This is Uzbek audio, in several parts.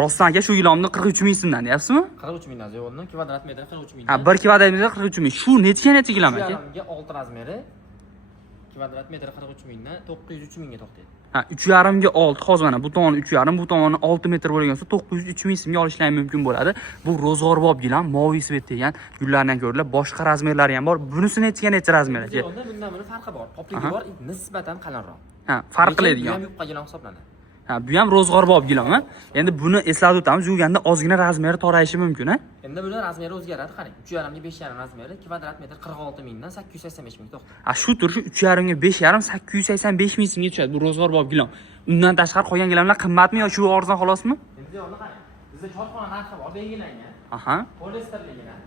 Rostdan aka shu gilomni 43 ming so'mdan deyapsizmi? 43 mingdan yo'lni kvadrat metri 43 mingdan. Ha, 1 kvadrat metr 43 ming. Shu necha gilam aka? 6 razmeri kvadrat metri 43 mingdan 903 mingga to'xtaydi. Ha, 3,5 ga 6, hozir mana bu tomoni 3,5, bu tomoni 6 metr bo'lgan bo'lsa 903 ming so'mga olishlar mumkin bo'ladi. Bu ro'zg'orbob gilam, moviy svet degan gullardan ko'rilib, boshqa razmerlari ham bor. Bunisi necha razmer aka? Bundan buni farqi bor. Popligi bor, nisbatan qalinroq. Ha, farq qiladigan. Bu ham yupqa gilam hisoblanadi. Ha, bu ham ro'zg'orbob gilam, ha. Endi buni eslatib o'tamiz, yuvganda ozgina razmeri torayishi mumkin, ha. Endi buni razmeri o'zgaradi, qarang. 3,5 ga 5,5 razmeri kvadrat metr 46 mingdan 885 ming to'xtaydi. Ha, shu turishi 3,5 ga 5,5 885 ming so'mga tushadi. Bu ro'zg'orbob gilam. Undan tashqari qolgan gilamlar qimmatmi yo shu arzon xolosmi? Endi yo'lni qarang. Bizda korxona narxi bor, belgilangan. Aha. Polisterligidan.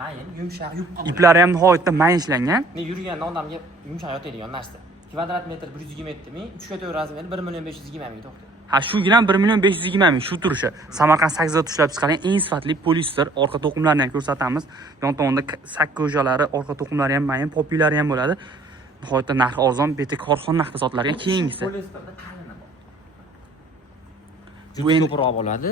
Mayin, yumshoq, yupqa. Iplari ham nihoyatda mayin ishlangan. Yurganda odamga yumshoq yotadigan narsa. Kvadrat metr 120 ming, 3 ga 4 razmeri 1 million 520 ming to'xtaydi. Ha, shu gilam 1 million 520 ming shu turishi. Samarqand sakzot ishlab chiqarilgan eng sifatli polister, orqa to'qimlarini ham ko'rsatamiz. Yon tomonda sakka o'jalari, orqa to'qimlari ham mayin, popilari ham bo'ladi. Nihoyatda narxi arzon, beti korxona narxida sotiladigan keyingisi. Polisterda qalini bor. Bu ko'proq bo'ladi.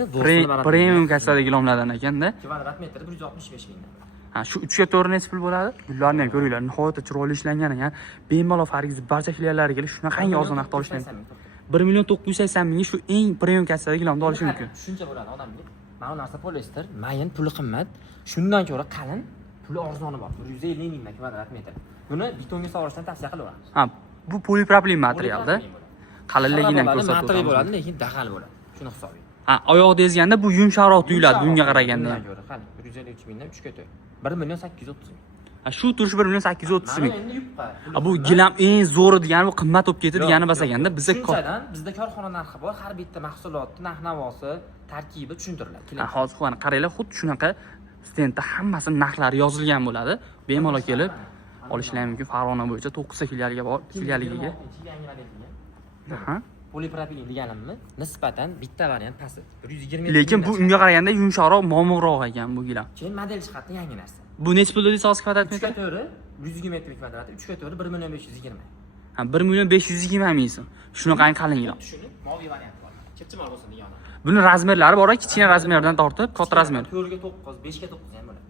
Premium kassadagi gilamlardan ekanda. Kvadrat metri 165 mingdan. Ha, shu 3 ga 4 necha pul bo'ladi? Gullarni ham ko'ringlar, nihoyatda chiroyli ishlangan ekan. Bemalol Fargiz barcha filiallariga kelib shunaqangi arzon narxda olishlar mumkin. 1 million 980 mingga shu eng premium kassadagi gilamni olish mumkin. Shuncha bo'ladi odamga. Mana bu narsa polister, mayin, puli qimmat. Shundan ko'ra qalin, puli arzoni bor. 150 mingdan kvadrat metr. Buni betonga sovurishdan tavsiya qilaveramiz. Ha, bu polipropilen materialda. Qalinligini ham ko'rsatib o'tamiz. bo'ladi, lekin daxal bo'ladi. Shuni hisobiga. Ha, oyoqda ezganda bu yumshoqroq tuyuladi bunga qaraganda. Qani, 153 mingdan 3 ga 4. 1 million 830 ming. Ha, shu turish 1 million 830 ming. Endi yupqa. Ha, bu gilam eng zo'ri degani bu qimmat bo'lib ketdi degani bas ekanda, bizda korxona narxi bor, har bitta mahsulotni narx-navosi, tarkibi tushuntiriladi. Ha, hozir mana qaranglar, xuddi shunaqa stendda hammasi narxlari yozilgan bo'ladi. Bemalol kelib olishlar mumkin. Farg'ona bo'yicha 9 ta filialiga bor, filialiga. Aha. Polipropilen deganimni nisbatan bitta variant past. 120. Lekin bu unga qaraganda yumshoqroq, mo'mig'roq ekan bu gilam. Keyin model chiqadi yangi narsa. Bu necha pul dedingiz hozir kvadrat metr? 3 ga 4, 120 metr kvadrati, 3 ga 4 1 million 520. Ha, 1 million 520 ming so'm. Shunaqangi qalin gilam. Shuni moviy varianti bor. Chipchimol bo'lsin degani. Buni razmerlari bor, kichkina razmerdan tortib katta razmer. 4 ga 9, 5 ga 9 ham bo'ladi.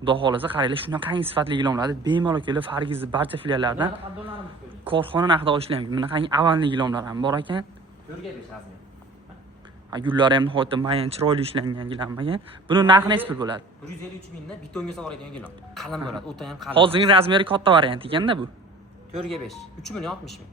Xudo xolasa qaranglar, shunaqangi sifatli gilamlarni bemalol kelib Fargizning barcha filiallaridan korxona narxida olishlar mumkin. Bunaqangi avanli gilamlar ham bor ekan. 4 ga 5 razmer. Ha, gullari ham nihoyatda mayin, chiroyli ishlangan gilam ekan. Buni narxi necha pul bo'ladi? 153 mingdan betonga sovuradigan gilam. Qalin bo'ladi, o'ta ham qalin. Hozirgi razmeri katta variant ekanda bu. 4 ga 5, 3 million 60 ming.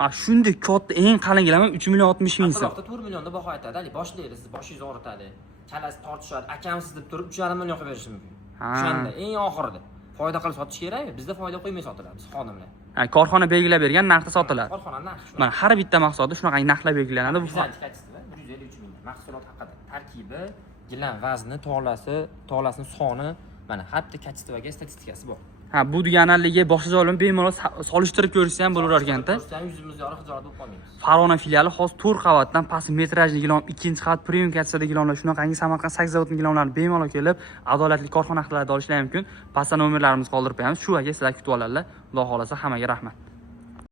Ha, shunday katta eng qalin gilam ham 3 million 60 ming so'm. 4 millionda baho aytadi, hali boshlaydi, siz boshingiz og'ritadi. Chalasi tortishadi, akamsiz deb turib 3,5 million qilib berish mumkin. O'shanda eng oxirida foyda qilib sotish kerak, bizda foyda qo'ymay sotiladi biz xodimlar. Ha, korxona belgilab bergan narxda sotiladi. Korxona narxi. Mana har bitta mahsulotda shunaqangi narxlar belgilanadi. Bu 153 ming. Mahsulot haqida tarkibi, gilam vazni, tolasining soni, mana har bitta kачествоga statistikasi bor. Ha, bu deganligi boshqa joylarni bemalol solishtirib ko'rishsa ham bo'laver ekanda. Yuzimiz yorug' xijolat bo'lib qolmaymiz. Farg'ona filiali hozir 4 qavatdan past metrajli gilam, 2-qavat premium kassadagi gilamlar, shunaqangi Samarqand sakzavodning gilamlarini bemalol kelib, adolatli korxona narxlarida olishlar mumkin. Pastda nomerlarimizni qoldirib qo'yamiz. Shu aka sizlar kutib oladilar. Xudo xolasa hammaga rahmat.